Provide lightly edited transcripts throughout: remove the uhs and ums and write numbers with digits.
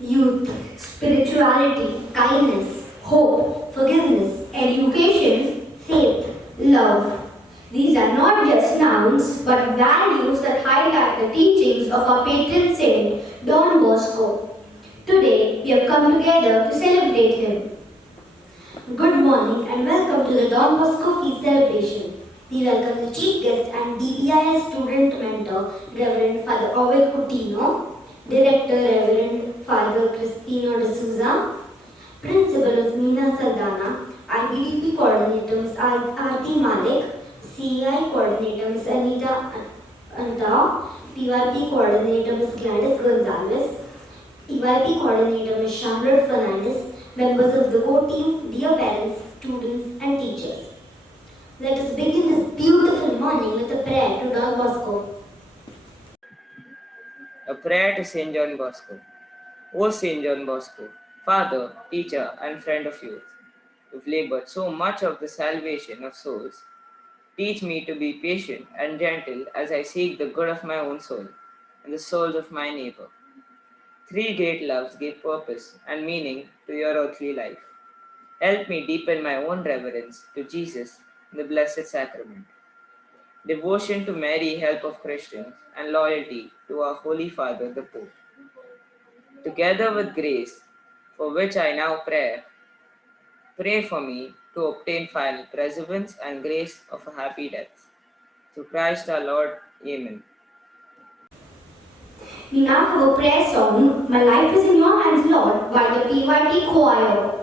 youth, spirituality, kindness, hope, forgiveness, education, faith, love. These are not just nouns but values that highlight the teachings of our patron saint, Don Bosco. Today, we have come together to celebrate him. Good morning and welcome to the Don Bosco Feast Celebration. We welcome the chief guest and DBIS student mentor, Reverend Father Owen Coutinho, Director Reverend Father Crispino de Souza, Principal Ms. Meena Saldana, IBDP Coordinator Ms. Aarti Malik, CEI Coordinator Ms. Anita Anta, PYP Coordinator Ms. Gladys Gonzalez, EYP Coordinator Ms. Shamrar Fernandez, members of the core team, dear parents, students and teachers. Let us begin this beautiful morning with a prayer to Don Bosco. A prayer to St. John Bosco. O St. John Bosco, Father, teacher, and friend of youth, who've labored so much of the salvation of souls, teach me to be patient and gentle as I seek the good of my own soul and the souls of my neighbor. Three great loves give purpose and meaning to your earthly life. Help me deepen my own reverence to Jesus in the Blessed Sacrament. Devotion to Mary, help of Christians, and loyalty to our Holy Father, the Pope. Together with grace, for which I now pray for me to obtain final preservance and grace of a happy death. Through Christ our Lord. Amen. We now have a prayer song, My Life is in Your Hands, Lord, by the PYT Choir.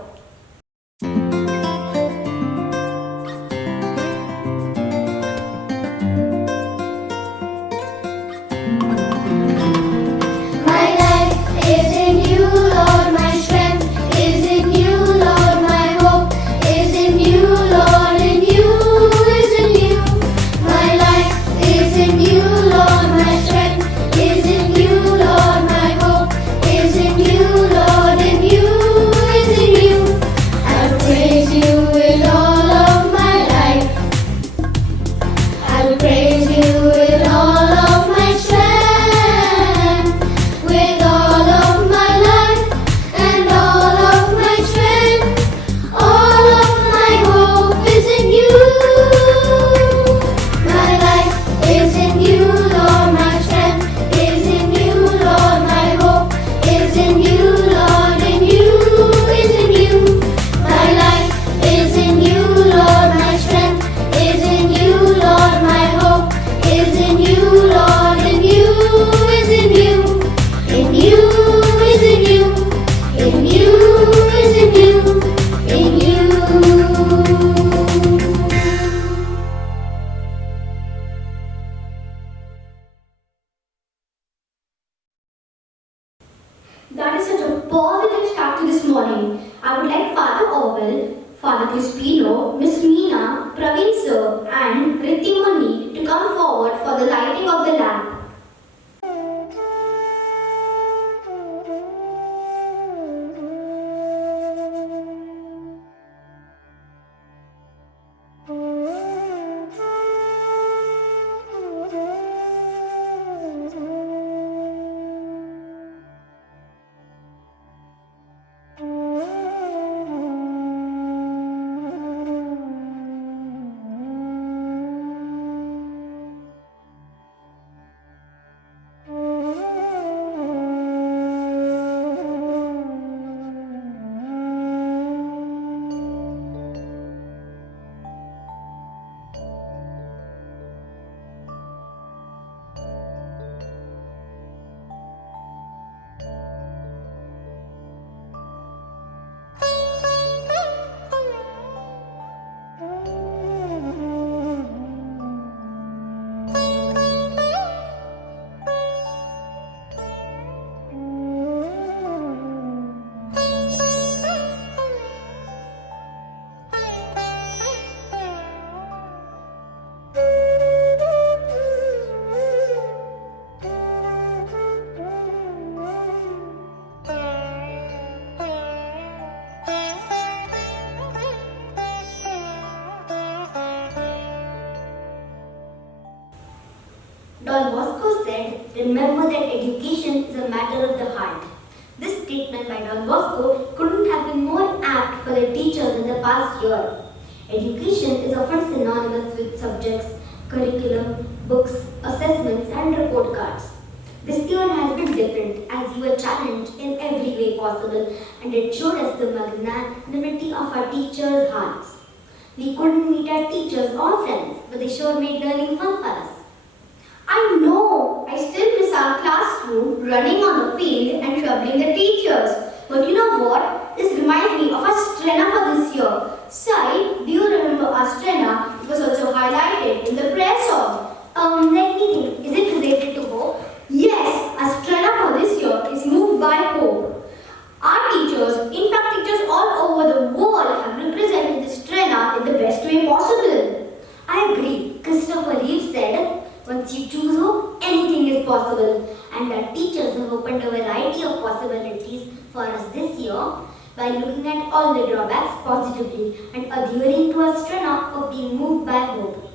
That is such a positive start to this morning. I would like Father Oval, Father Crispino, Miss Meena, Praveen Sir and Ritti Moni to come forward for the lighting of the lamp. Don Bosco said, remember that education is a matter of the heart. This statement by Don Bosco couldn't have been more apt for the teachers in the past year. Education is often synonymous with subjects, curriculum, books, assessments, and report cards. This year has been different as you were challenged in every way possible, and it showed us the magnanimity of our teachers' hearts. We couldn't meet our teachers or friends, but they sure made learning fun for us. I know, I still miss our classroom, running on the field and troubling the teachers. But you know what? This reminds me of our Strena for this year. Sai, do you remember our Strena? It was also highlighted in the prayer song. Let me think. Is it related to hope? Yes, our Strena for this year is moved by hope. Our teachers, in fact teachers all over the world, have represented the Strena in the best way possible. I agree. Christopher Reeve said, once you choose hope, anything is possible. And our teachers have opened a variety of possibilities for us this year by looking at all the drawbacks positively and adhering to a strength of being moved by hope.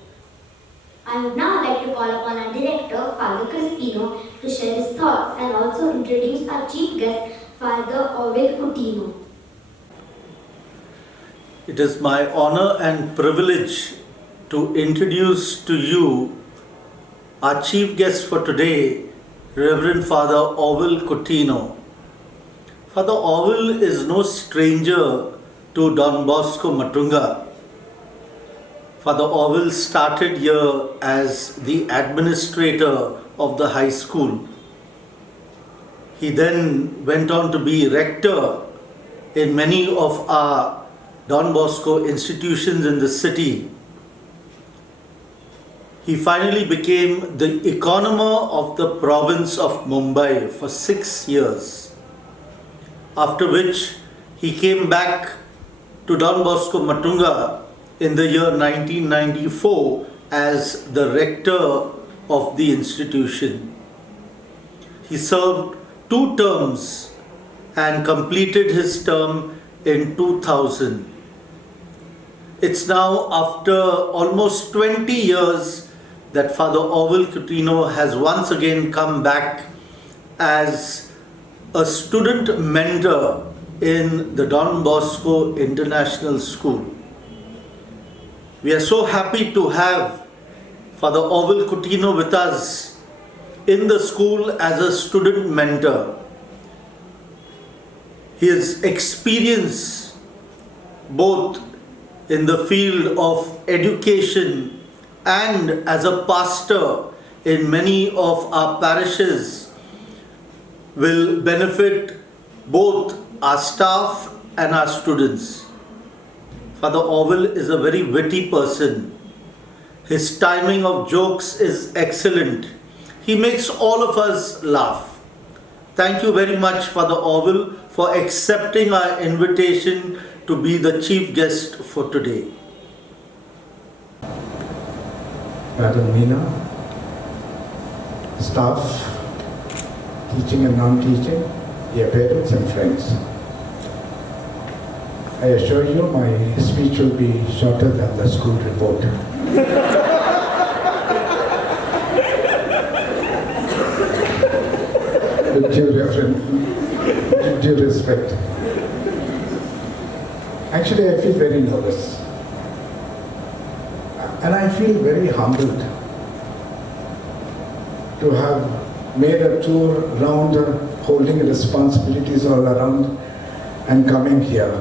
I would now like to call upon our director, Father Crispino, to share his thoughts and also introduce our chief guest, Father Ovid Coutinho. It is my honor and privilege to introduce to you our chief guest for today, Reverend Father Ovid Coutinho. Father Ovid is no stranger to Don Bosco Matunga. Father Ovid started here as the administrator of the high school. He then went on to be rector in many of our Don Bosco institutions in the city. He finally became the economer of the province of Mumbai for 6 years, after which he came back to Don Bosco Matunga in the year 1994 as the rector of the institution. He served 2 terms and completed his term in 2000. It's now after almost 20 years that Father Ovid Coutinho has once again come back as a student mentor in the Don Bosco International School. We are so happy to have Father Ovid Coutinho with us in the school as a student mentor. His experience both in the field of education and as a pastor in many of our parishes will benefit both our staff and our students. Father Ovid is a very witty person. His timing of jokes is excellent. He makes all of us laugh. Thank you very much, Father Ovid, for accepting our invitation to be the chief guest for today. Madam Meena, staff, teaching and non-teaching, dear parents and friends. I assure you my speech will be shorter than the school report. With due respect. Actually, I feel very nervous. And I feel very humbled to have made a tour around holding responsibilities all around and coming here.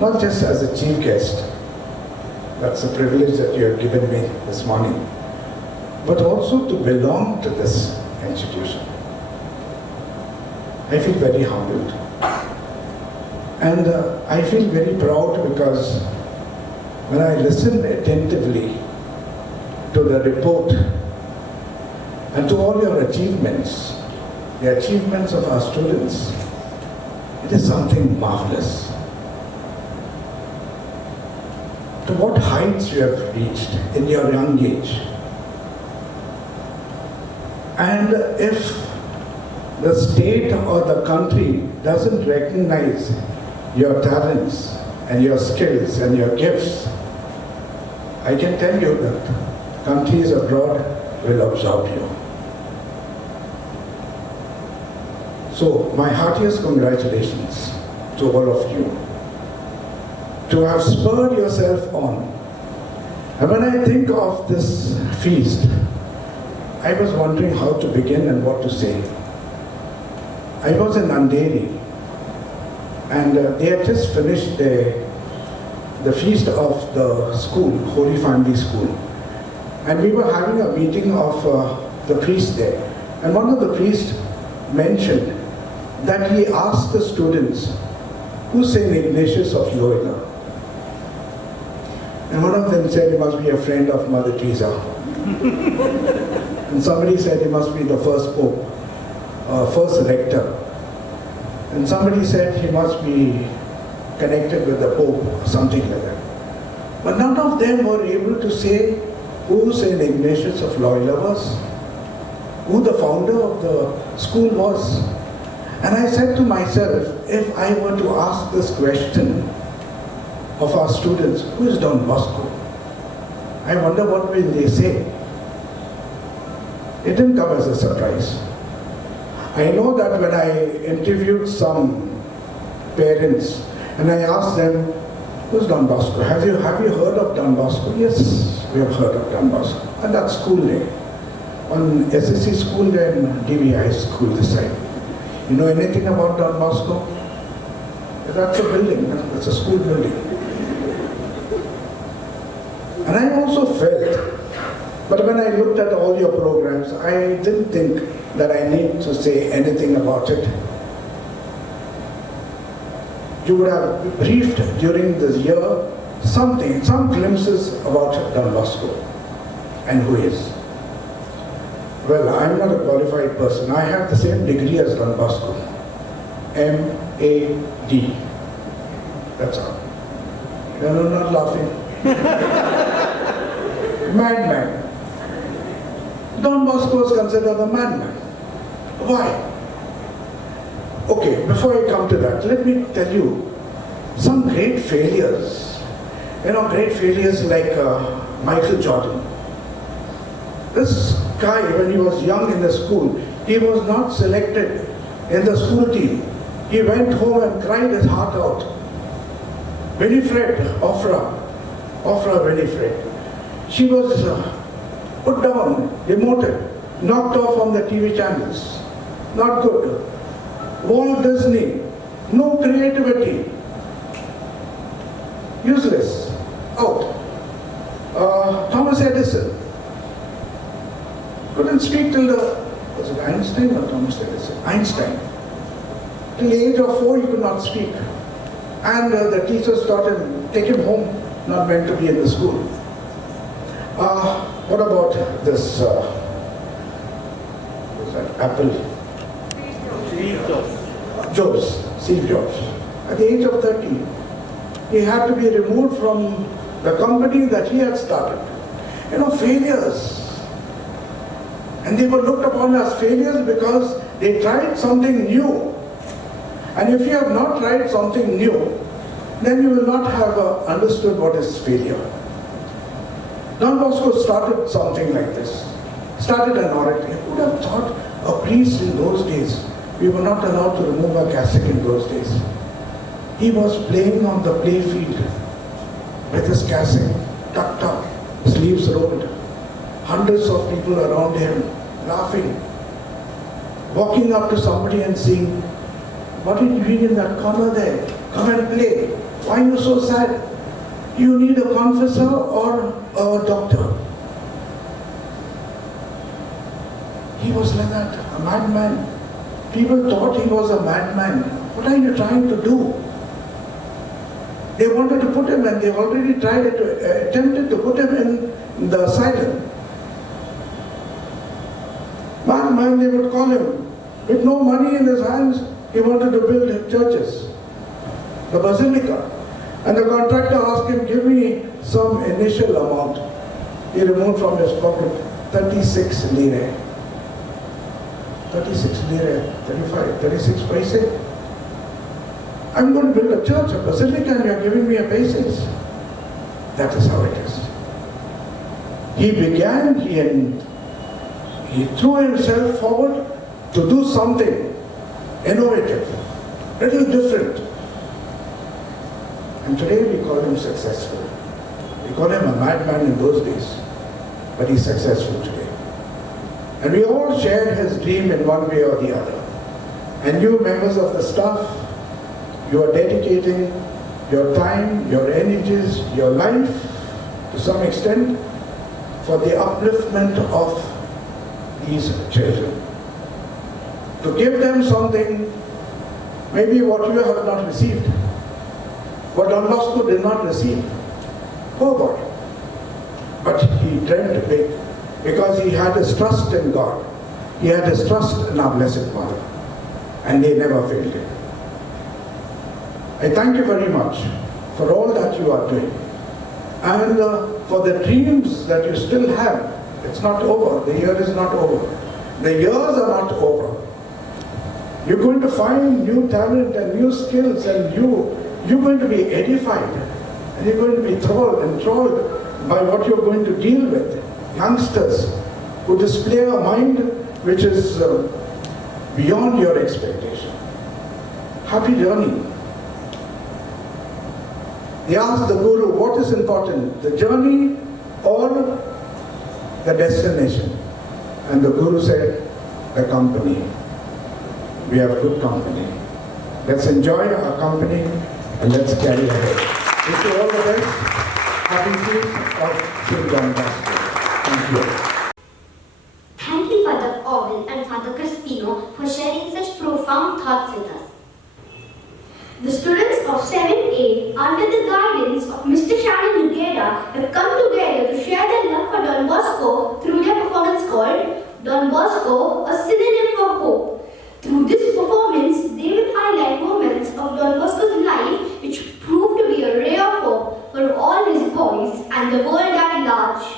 Not just as a chief guest, that's a privilege that you have given me this morning, but also to belong to this institution. I feel very humbled. And I feel very proud because when I listen attentively to the report and to all your achievements, the achievements of our students, it is something marvelous. To what heights you have reached in your young age. And if the state or the country doesn't recognize your talents and your skills and your gifts, I can tell you that countries abroad will absorb you. So my heartiest congratulations to all of you to have spurred yourself on. And when I think of this feast, I was wondering how to begin and what to say. I was in Andheri, and they had just finished the feast of the school, Holy Family School. And we were having a meeting of the priest there. And one of the priests mentioned that he asked the students, who's St. Ignatius of Loyola? And one of them said he must be a friend of Mother Teresa. And somebody said he must be the first pope, first rector. And somebody said he must be connected with the pope, something like that. But none of them were able to say who St. Ignatius of Loyola was, who the founder of the school was. And I said to myself, if I were to ask this question of our students, who is Don Bosco? I wonder what will they say. It didn't come as a surprise. I know that when I interviewed some parents and I asked them, who's Don Bosco? Have you heard of Don Bosco? Yes, we have heard of Don Bosco. And that's school day. On SSC school day and DVI school this side. You know anything about Don Bosco? That's a building, that's a school building. And I also felt, but when I looked at all your programs, I didn't think that I need to say anything about it. You would have briefed during this year something, some glimpses about Don Bosco and who he is. Well, I'm not a qualified person. I have the same degree as Don Bosco, M.A.D. That's all. You're not laughing. Madman. Don Bosco was considered a madman. Why? Okay, before I come to that, let me tell you some great failures. You know, great failures like Michael Jordan. This guy, when he was young in the school, he was not selected in the school team. He went home and cried his heart out. Winifred, Ofra Winifred, she was put down, demoted, knocked off on the TV channels. Not good. Walt Disney, no creativity. Useless. Out. Thomas Edison couldn't speak till was it Einstein or Thomas Edison? Einstein. Till the age of 4 he could not speak. And the teachers taught him, take him home, not meant to be in the school. What about this, what's that, Apple? Steve Jobs. At the age of 30, he had to be removed from the company that he had started. You know, failures. And they were looked upon as failures because they tried something new. And if you have not tried something new, then you will not have understood what is failure. Don Bosco started something like this. Started an oratory. Who would have thought a priest in those days? We were not allowed to remove our cassock in those days. He was playing on the play field with his cassock tucked up, sleeves rolled. Hundreds of people around him laughing. Walking up to somebody and saying, what are you doing in that corner there? Come and play. Why are you so sad? You need a confessor or a doctor. He was like that, a madman. People thought he was a madman. What are you trying to do? They wanted to put him, and they already attempted to put him in the asylum. Madman, they would call him. With no money in his hands, he wanted to build churches, the basilica. And the contractor asked him, give me some initial amount. He removed from his pocket 36 lire. 36 lire, 35, 36 paise. I'm going to build a church, a basilica, and you're giving me a basis. That is how it is. He began, he threw himself forward to do something. innovative, little different. And today we call him successful. We call him a madman in those days, but he's successful today. And we all shared his dream in one way or the other. And you members of the staff, you are dedicating your time, your energies, your life to some extent for the upliftment of these children. To give them something, maybe what you have not received, what Don Bosco did not receive. Poor boy. But he dreamt big because he had his trust in God. He had his trust in our Blessed Mother. And they never failed him. I thank you very much for all that you are doing. And for the dreams that you still have. It's not over. The year is not over. The years are not over. You're going to find new talent and new skills, and you're going to be edified. And you're going to be enthralled by what you're going to deal with. Youngsters who display a mind which is beyond your expectation. Happy journey. They asked the Guru, what is important, the journey or the destination? And the Guru said, the company. We have good company. Let's enjoy our company and let's carry ahead. Wish you all the best. Happy feast of St. John Bosco. Thank you. Thank you, Father Orwell and Father Crispino, for sharing such profound thoughts with us. The students of 7A, under the guidance of Mr. Shannon Nugera, have come together to share their love for Don Bosco through their performance called Don Bosco, a synonym for hope. Through this performance, they will highlight moments of Don Bosco's life which proved to be a ray of hope for all his boys and the world at large.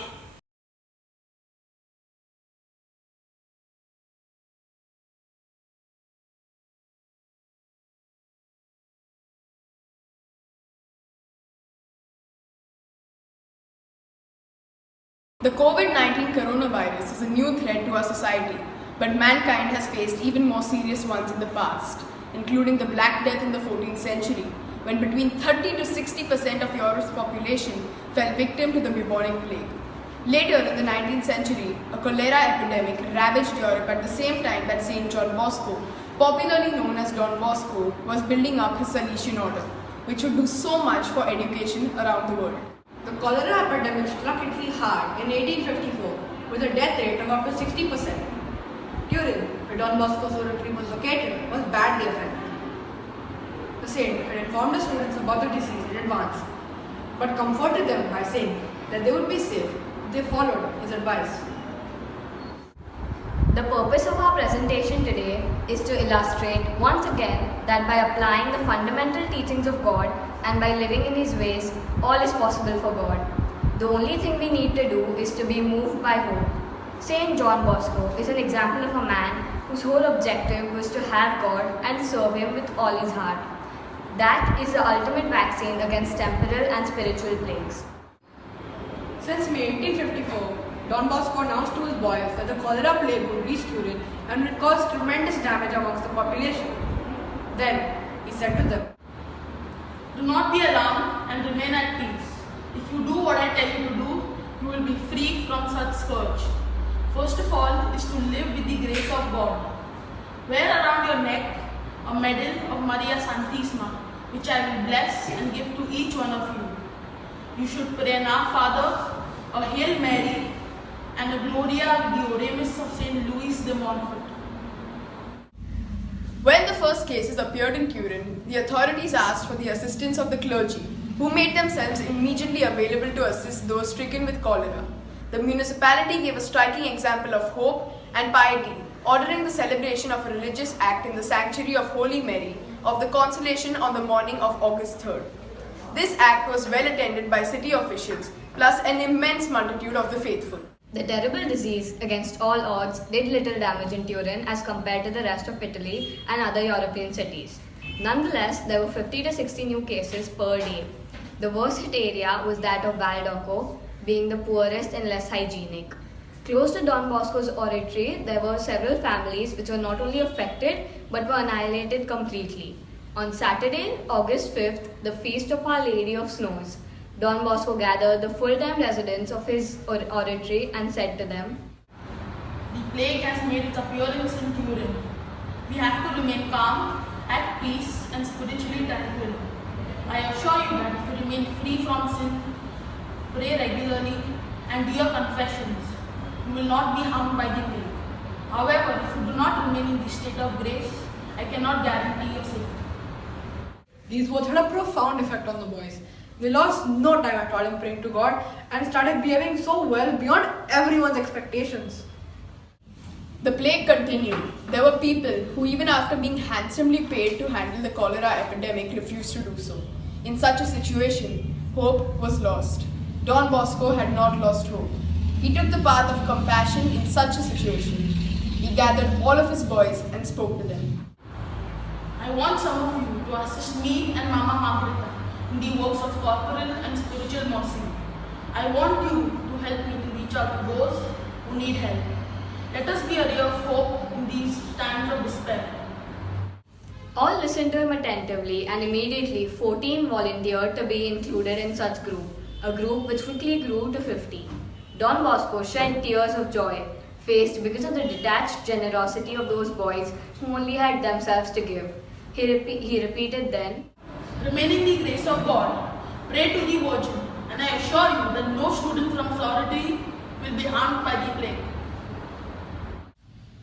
The COVID-19 coronavirus is a new threat to our society, but mankind has faced even more serious ones in the past, including the Black Death in the 14th century, when between 30 to 60% of Europe's population fell victim to the bubonic plague. Later in the 19th century, a cholera epidemic ravaged Europe at the same time that St. John Bosco, popularly known as Don Bosco, was building up his Salesian order, which would do so much for education around the world. The cholera epidemic struck Italy hard in 1854 with a death rate of up to 60%. Turin, where Don Bosco's oratory was located, was badly affected. The saint had informed the students about the disease in advance, but comforted them by saying that they would be safe if they followed his advice. The purpose of our presentation today is to illustrate once again that by applying the fundamental teachings of God and by living in His ways, all is possible for God. The only thing we need to do is to be moved by hope. Saint John Bosco is an example of a man whose whole objective was to have God and serve Him with all his heart. That is the ultimate vaccine against temporal and spiritual plagues. Since May 1854, Don Bosco announced to his boys that the cholera plague would reach Turin and would cause tremendous damage amongst the population. Then he said to them, "Do not be alarmed and remain at peace. If you do what I tell you to do, you will be free from such scourge. First of all is to live with the grace of God. Wear around your neck a medal of Maria Santissima, which I will bless and give to each one of you. You should pray an Our Father, a Hail Mary, and a Gloria de Oremus of St. Louis de Montfort." When the first cases appeared in Turin, the authorities asked for the assistance of the clergy, who made themselves immediately available to assist those stricken with cholera. The municipality gave a striking example of hope and piety, ordering the celebration of a religious act in the sanctuary of Holy Mary of the Consolation on the morning of August 3rd. This act was well attended by city officials, plus an immense multitude of the faithful. The terrible disease, against all odds, did little damage in Turin as compared to the rest of Italy and other European cities. Nonetheless, there were 50 to 60 new cases per day. The worst hit area was that of Baldocco, being the poorest and less hygienic. Close to Don Bosco's oratory, there were several families which were not only affected but were annihilated completely. On Saturday, August 5th, the feast of Our Lady of Snows, Don Bosco gathered the full-time residents of his oratory and said to them, The plague has made its appearance in Turin. We have to remain calm, at peace, and spiritually tranquil. I assure you that if you remain free from sin, pray regularly, and do your confessions, you will not be harmed by the plague. However, if you do not remain in this state of grace, I cannot guarantee your safety. These words had a profound effect on the boys. They lost no time at all in praying to God and started behaving so well beyond everyone's expectations. The plague continued. There were people who, even after being handsomely paid to handle the cholera epidemic, refused to do so. In such a situation, hope was lost. Don Bosco had not lost hope. He took the path of compassion in such a situation. He gathered all of his boys and spoke to them. I want some of you to assist me and Mama Margarita in the works of corporal and spiritual mercy. I want you to help me to reach out to those who need help. Let us be a ray of hope in these times of despair. All listened to him attentively, and immediately 14 volunteered to be included in such group, a group which quickly grew to 50. Don Bosco shed tears of joy, faced because of the detached generosity of those boys who only had themselves to give. He repeated then, Remain in the grace of God, pray to the Virgin, and I assure you that no student from Florida will be harmed by the plague.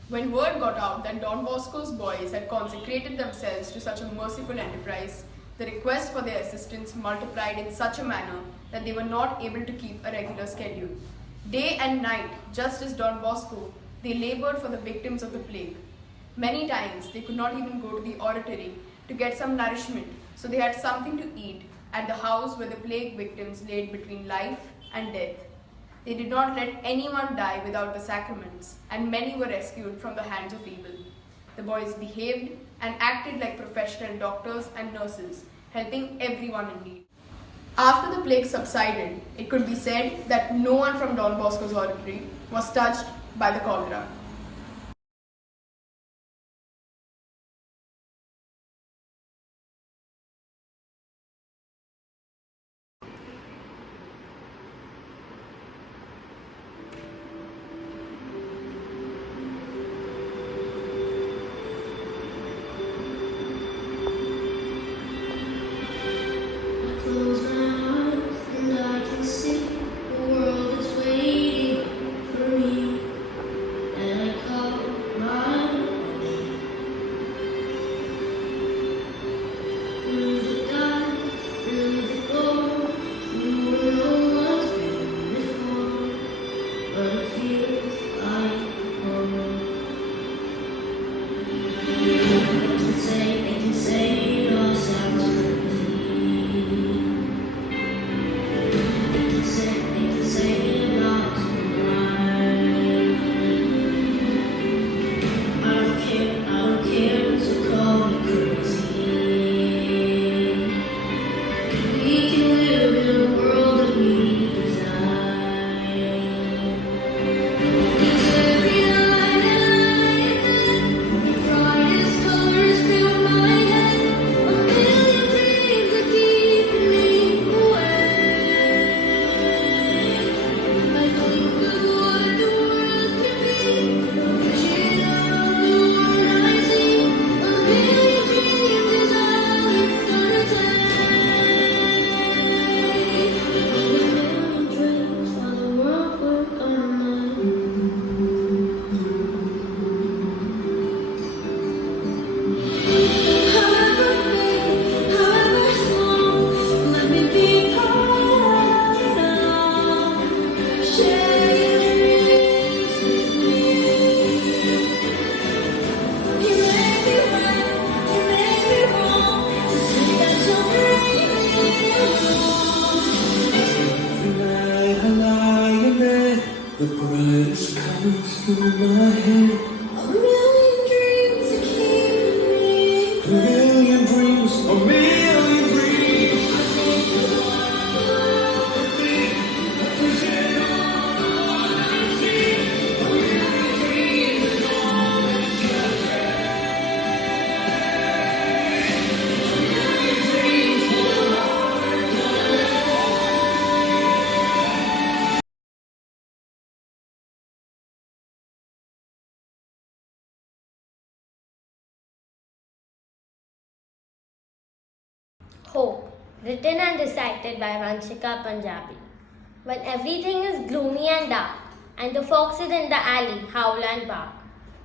When word got out that Don Bosco's boys had consecrated themselves to such a merciful enterprise, the request for their assistance multiplied in such a manner that they were not able to keep a regular schedule. Day and night, just as Don Bosco, they labored for the victims of the plague. Many times they could not even go to the oratory to get some nourishment, so they had something to eat at the house where the plague victims laid between life and death. They did not let anyone die without the sacraments, and many were rescued from the hands of evil. The boys behaved and acted like professional doctors and nurses, helping everyone in need. After the plague subsided, it could be said that no one from Don Bosco's oratory was touched by the cholera. Close my eyes and I can see the world is waiting for me, and I call my name. Through the dark, through the door, you were no one's been before, but it feels like home. They can say it all sounds crazy. They can say it about tonight. I don't care, so call me crazy. We can live in a world that we design. Every night the brightest colors fill my head. A million dreams are keeping me awake. I think of what the world can be, a vision of the one I see. A million dreams is all it's gonna take. A million dreams for the world we're gonna make. However big, however small, let me be part of it all. Share your dreams with me. You may be right, you may be wrong, just say that you're Every night I lie in bed, the brightest colors through my head. a million dreams are keeping me. A million dreams, a million dreams. I think of what the world could be, a vision of the one I see. Hope, written and recited by Vanshika Punjabi. When everything is gloomy and dark, and the foxes in the alley howl and bark,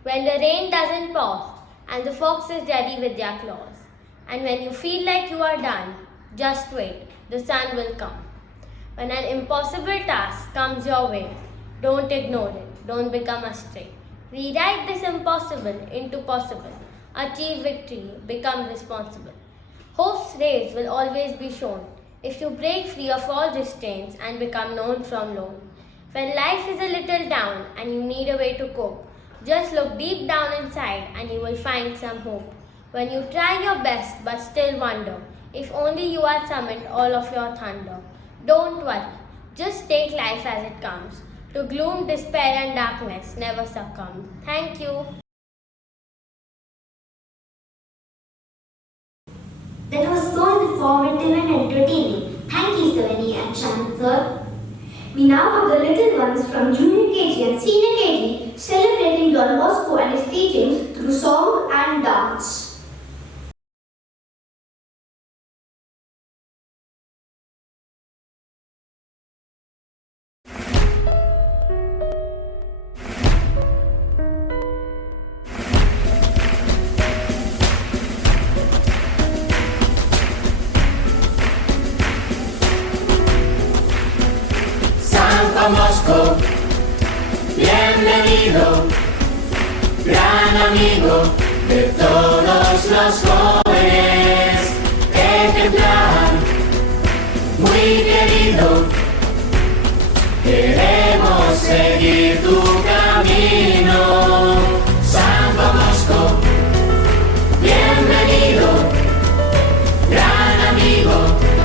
when the rain doesn't pause, and the fox is ready with their claws, and when you feel like you are done, just wait, the sun will come. When an impossible task comes your way, don't ignore it, don't become a stray. Rewrite this impossible into possible. Achieve victory, become responsible. Hope's rays will always be shown if you break free of all restraints and become known from lone. When life is a little down and you need a way to cope, just look deep down inside and you will find some hope. When you try your best but still wonder if only you had summoned all of your thunder, don't worry, just take life as it comes. To gloom, despair, and darkness, never succumb. Thank you. That was so informative and entertaining. Thank you, Savani and Shannon sir. We now have the little ones from Junior KG and Senior KG celebrating Don Bosco and his teachings through song and dance. Bosco, bienvenido, gran amigo de todos los jóvenes, ejemplar, muy querido, queremos seguir tu camino. San Bosco, bienvenido, gran amigo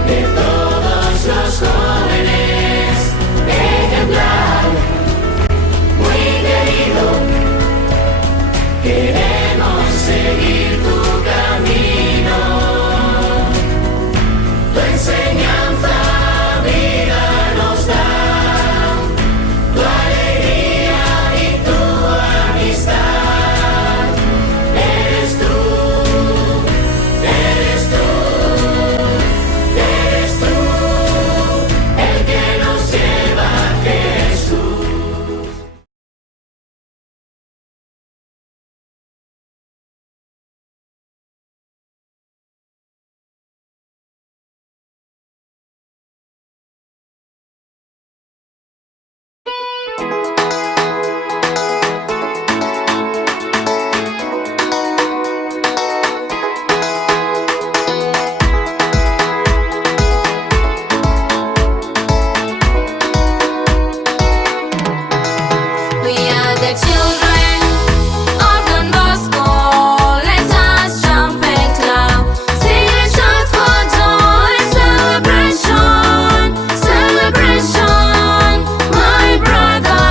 de todos los jóvenes, ejemplar, muy querido, queremos seguir tu camino. Tu enseñanza vida nos da, tu alegría y tu amistad. Eres tú, eres tú, eres tú, el que nos lleva a Jesús. We are the children of Don Bosco. Let us jump and clap, sing and shout for joy. Celebration, celebration. My brother,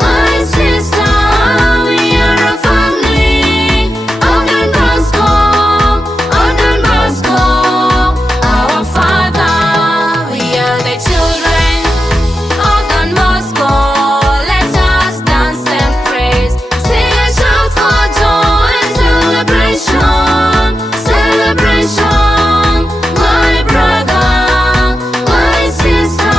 my sister, we are a family of Don Bosco, of Don Bosco. Our Father, we are the children of Don Bosco. Let us dance and praise, sing and shout for joy. Celebration, celebration. My brother, my sister,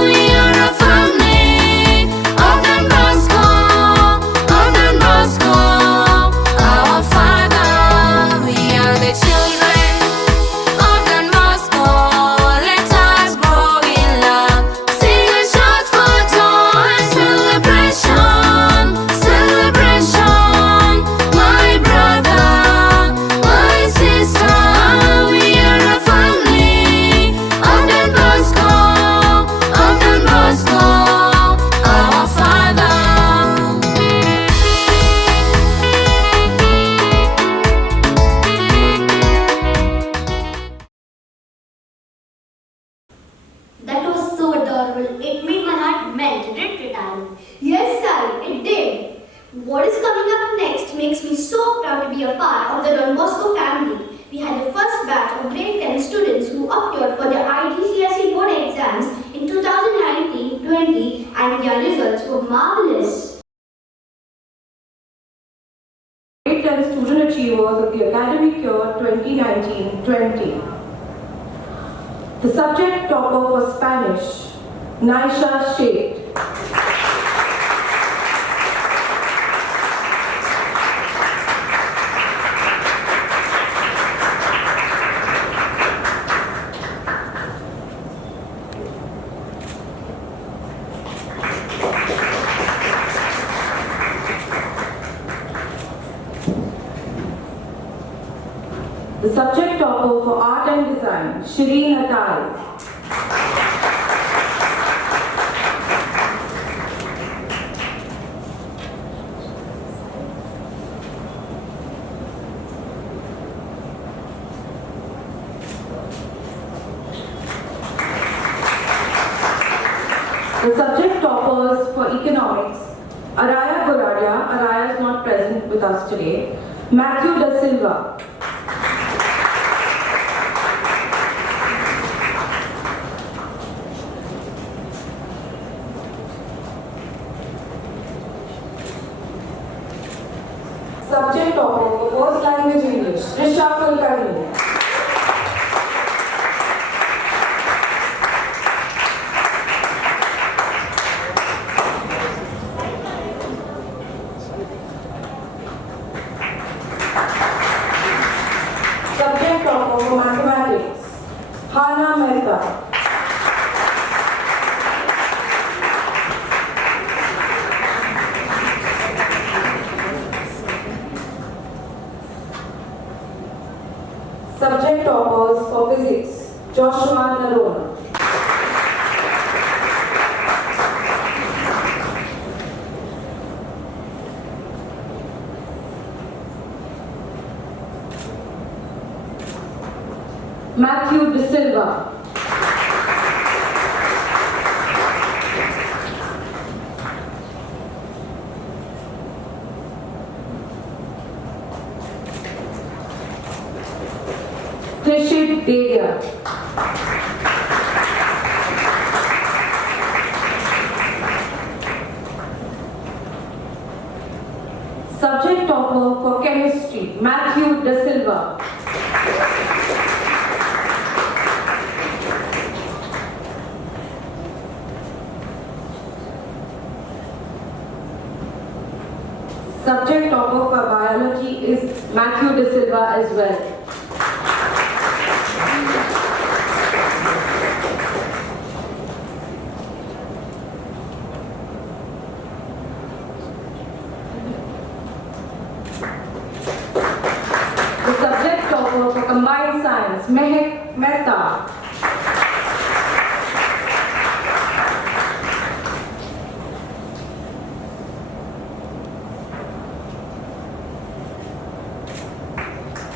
we are a family of Don Bosco, of Don Bosco. Our Father, we are the children of Don Bosco. Let us grow in love, sing and shout for joy. Celebration, celebration. My brother, my sister, we are a family of Don Bosco, of Don Bosco. Our Father. That was so adorable. It made my heart melt, didn't it, Alan? Yes, Sai, it did. What is coming up next makes me so proud to be a part of the Don Bosco family. We had the first batch of grade 10 students who appeared for their IGCSE board exams in 2019-20 and their results were marvelous. Grade 10 student achievers of the academic year 2019-20. The subject topper for Spanish, Naisha Sheikh. The subject topper for Art and Design, Shireen Attai. The subject toppers for Economics, Araya Goradia. Araya is not present with us today. Matthew Da Silva. Subject topper for First Language English, Trisha Kulkarni. Subject topper for Mathematics, Hana Mehta. Subject toppers for Physics, Joshua Narona. Matthew De Silva. Krishit Delia. Subject topper for Chemistry, Matthew De Silva. Subject topper for Biology is Matthew De Silva as well. The subject topper for Combined Science, Mehak Mehta.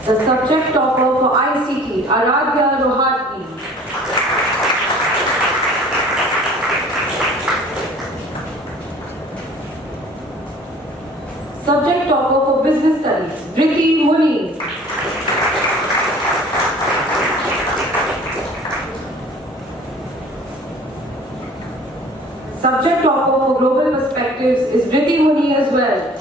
The subject topper for ICT, Aradhya Rohatgi. Subject topper for Business Studies, Vritti Muni. Subject topper for Global Perspectives is Vritti Muni as well.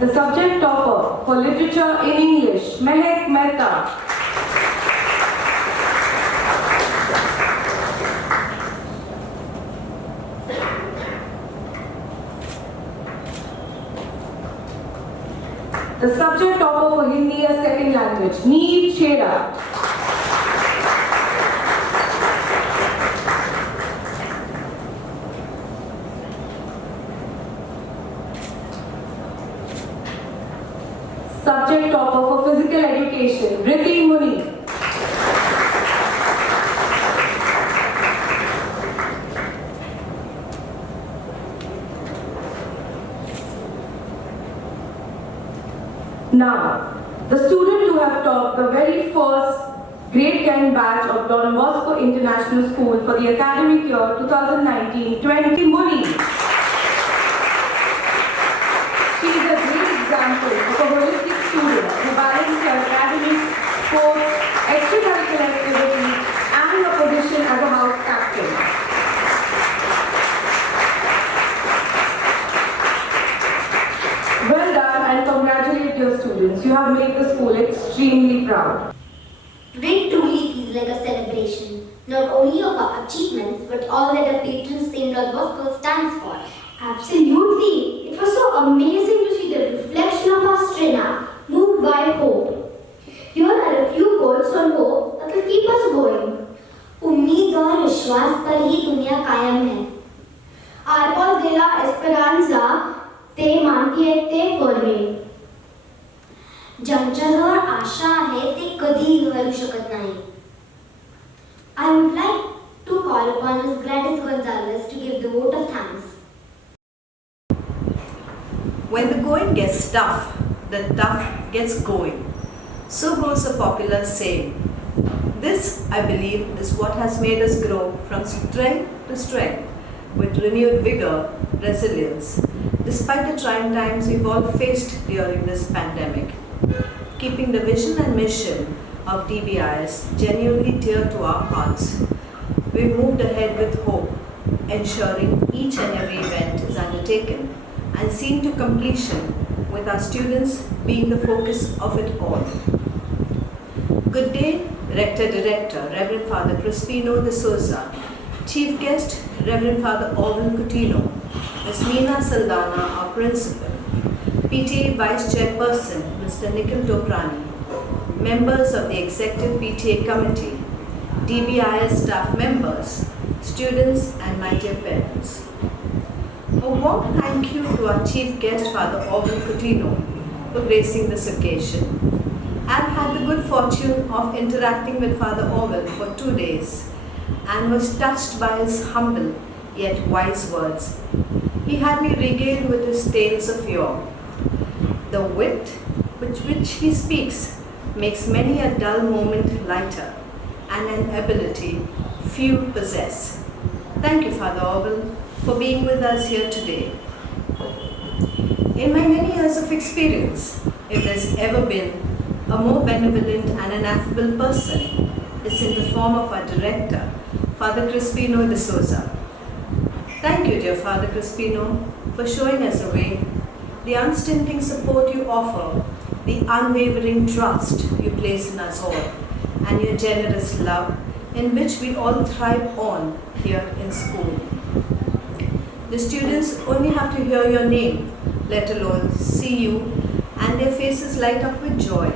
The subject topper for Literature in English, Mehak Mehta. The subject topper for Hindi as second language, Neev Chheda. Subject topper for Physical Education, Vritti Muni. Now, the student who have taught the very first grade 10 batch of Don Bosco International School for the academic year 2019-20, Muni. She is a great example of a holistic student who balances her academics, sports, extracurricular activities, and her position as a house captain. year students. You have made the school extremely proud. Today truly feels like a celebration, not only of our achievements, but all that our patron St. Bosco stands for. Absolutely! It was so amazing to see the reflection of our strena, moved by hope. Here are a few quotes on hope that will keep us going. उम्मीद और विश्वास पर ही दुनिया कायम है. Arbol de la Esperanza te mantiene firme. ज्यांच्याजवळ आशा आहे ते कधी घडू शकत नाही. I would like to call upon Ms. Gladys Gonzalez to give the vote of thanks. When the going gets tough, the tough gets going. So goes a popular saying. This, I believe, is what has made us grow from strength to strength with renewed vigor, resilience, despite the trying times we've all faced during this pandemic. Keeping the vision and mission of DBIS genuinely dear to our hearts, we've moved ahead with hope, ensuring each and every event is undertaken and seen to completion with our students being the focus of it all. Good day, Rector Director, Reverend Father Crispino de Souza, Chief Guest, Reverend Father Orville Coutinho, Ms. Meena Saldana, our Principal, PTA Vice Chairperson, Mr. Nikhil Toprani, members of the Executive PTA Committee, DBIS staff members, students and my dear parents. A warm thank you to our Chief Guest, Father Orville Coutinho, for gracing this occasion. I've had the good fortune of interacting with Father Orwell for 2 days and was touched by his humble yet wise words. He had me regaled with his tales of yore. The wit with which he speaks makes many a dull moment lighter and an ability few possess. Thank you, Father Orwell, for being with us here today. In my many years of experience, if there's ever been a more benevolent and an affable person, is in the form of our director, Father Crispino de Souza. Thank you, dear Father Crispino, for showing us the way, the unstinting support you offer, the unwavering trust you place in us all, and your generous love in which we all thrive on here in school. The students only have to hear your name, let alone see you, and their faces light up with joy.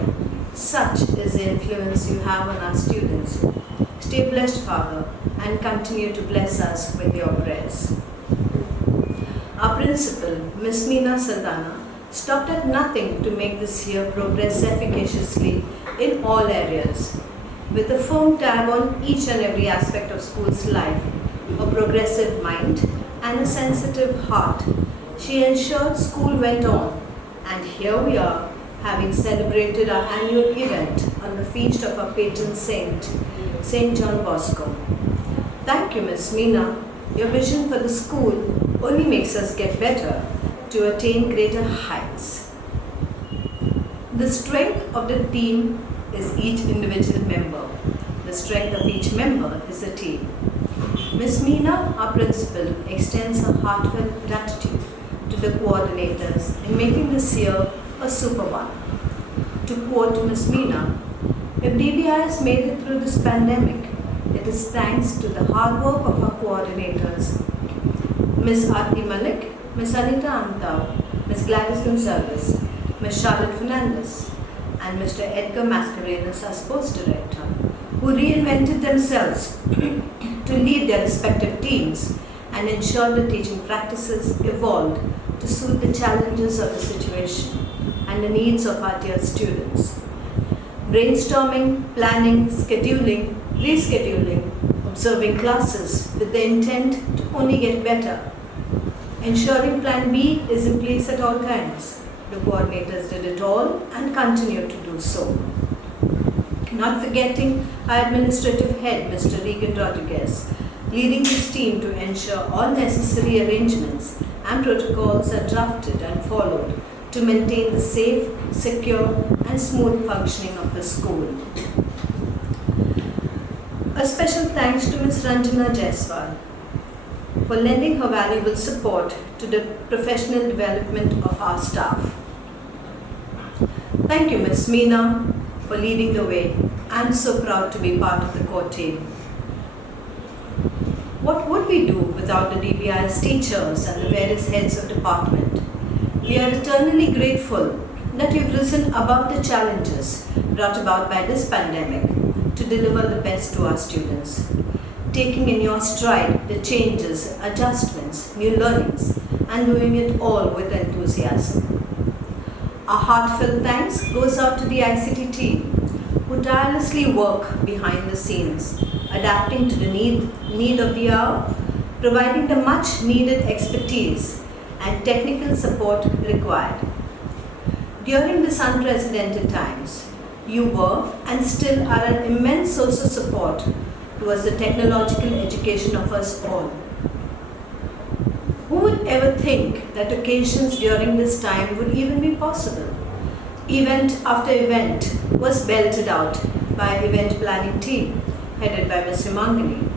Such is the influence you have on our students. Stay blessed, Father, and continue to bless us with your prayers. Our principal, Ms. Meena Saldana, stopped at nothing to make this year progress efficaciously in all areas. With a firm tab on each and every aspect of school's life, a progressive mind, and a sensitive heart, she ensured school went on. And here we are, having celebrated our annual event on the feast of our patron saint, St. John Bosco. Thank you, Ms. Meena. Your vision for the school only makes us get better to attain greater heights. The strength of the team is each individual member. The strength of each member is the team. Ms. Meena, our principal, extends her heartfelt gratitude to the coordinators in making this year a super one. To quote Ms. Meena, if DBI has made it through this pandemic, it is thanks to the hard work of our coordinators, Ms. Aarti Malik, Ms. Anita Antau, Ms. Gladys Gonzalez, Ms. Charlotte Fernandez, and Mr. Edgar Mascarenas, our sports director, who reinvented themselves to lead their respective teams and ensure the teaching practices evolved to suit the challenges of the situation and the needs of our dear students. Brainstorming, planning, scheduling, rescheduling, observing classes with the intent to only get better. Ensuring Plan B is in place at all times. The coordinators did it all and continue to do so. Not forgetting our administrative head, Mr. Regan Rodriguez, leading his team to ensure all necessary arrangements and protocols are drafted and followed to maintain the safe, secure, and smooth functioning of the school. A special thanks to Ms. Ranjana Jaiswal for lending her valuable support to the professional development of our staff. Thank you, Miss Meena, for leading the way. I'm so proud to be part of the core team. What would we do without the DBI's teachers and the various heads of department? We are eternally grateful that you've risen above the challenges brought about by this pandemic to deliver the best to our students, taking in your stride the changes, adjustments, new learnings, and doing it all with enthusiasm. Our heartfelt thanks goes out to the ICT team who tirelessly work behind the scenes, adapting to the need of the hour, providing the much needed expertise and technical support required. During these unprecedented times, you were and still are an immense source of support towards the technological education of us all. Who would ever think that occasions during this time would even be possible? Event after event was belted out by an event planning team headed by Ms. Himangali.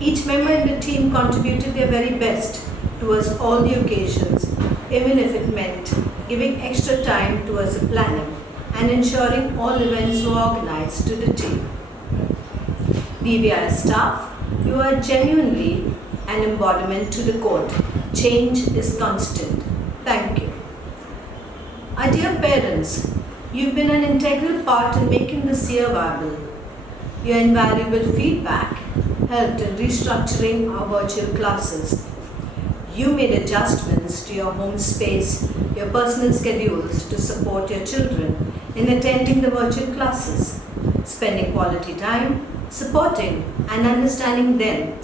Each member in the team contributed their very best towards all the occasions, even if it meant giving extra time towards the planning and ensuring all events were organized to the team. DBI staff, you are genuinely an embodiment to the quote, "Change is constant." Thank you. Our dear parents, you've been an integral part in making this year viable. Your invaluable feedback helped in restructuring our virtual classes. You made adjustments to your home space, your personal schedules to support your children in attending the virtual classes, spending quality time, supporting and understanding them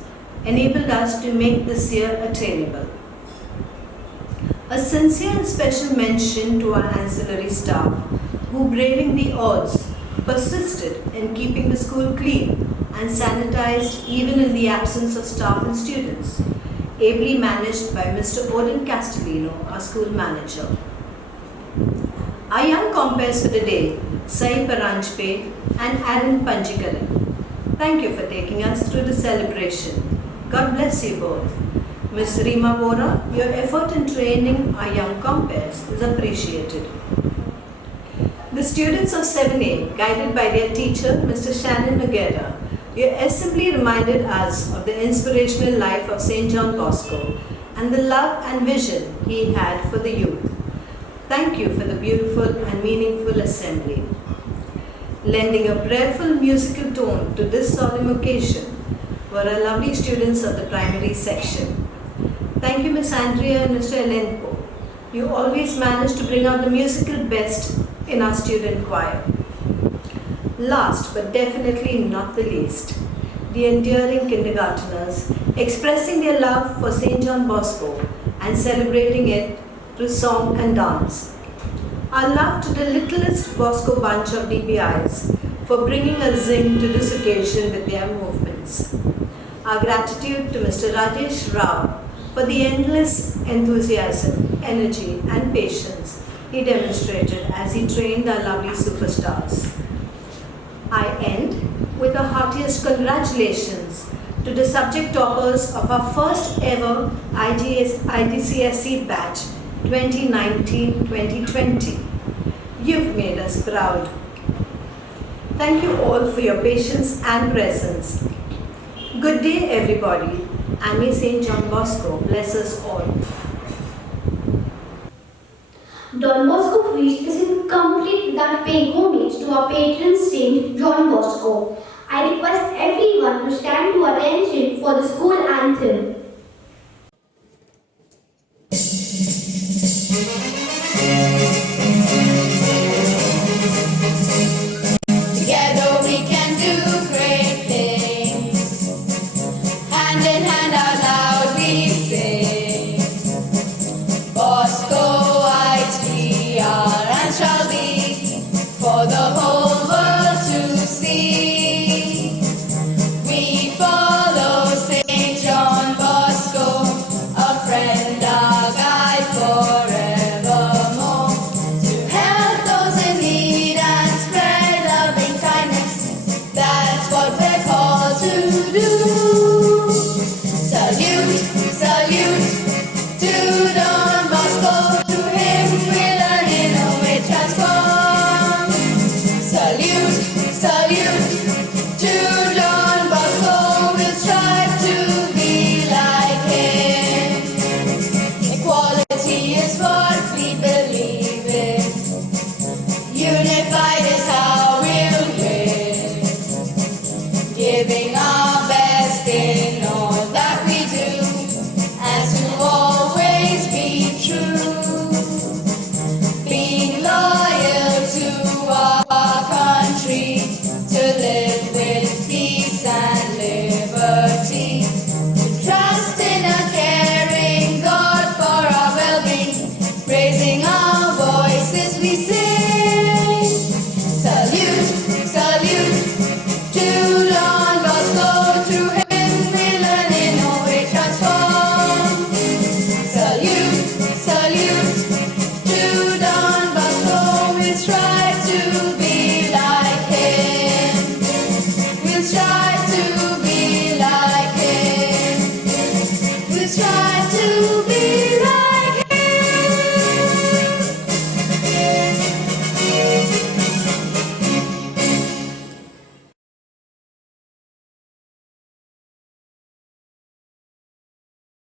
enabled us to make this year attainable. A sincere and special mention to our ancillary staff who, braving the odds, persisted in keeping the school clean and sanitized even in the absence of staff and students, ably managed by Mr. Odin Castellino, our school manager. Our young compares for the day, Sai Paranjpe and Aaron Panjikaran. Thank you for taking us through the celebration. God bless you both. Ms. Rima Vora, your effort in training our young compares is appreciated. The students of 7A, guided by their teacher, Mr. Shannon Noguera, your assembly reminded us of the inspirational life of St. John Bosco and the love and vision he had for the youth. Thank you for the beautiful and meaningful assembly. Lending a prayerful musical tone to this solemn occasion were our lovely students of the primary section. Thank you, Miss Andrea and Mr. Elenko. You always manage to bring out the musical best in our student choir. Last but definitely not the least, the endearing kindergarteners expressing their love for St. John Bosco and celebrating it through song and dance. Our love to the littlest Bosco bunch of DBIs for bringing a zing to this occasion with their movements. Our gratitude to Mr. Rajesh Rao for the endless enthusiasm, energy and patience he demonstrated as he trained our lovely superstars. I end with the heartiest congratulations to the subject toppers of our first ever IGCSE batch 2019-2020. You've made us proud. Thank you all for your patience and presence. Good day, everybody, and may St. John Bosco bless us all. Don Bosco Feast is incomplete without paying homage to our patron saint, John Bosco. I request everyone to stand to attention for the school anthem. Together we can do great things. Hand in hand out loud we sing. Bosco, we are and shall be for the whole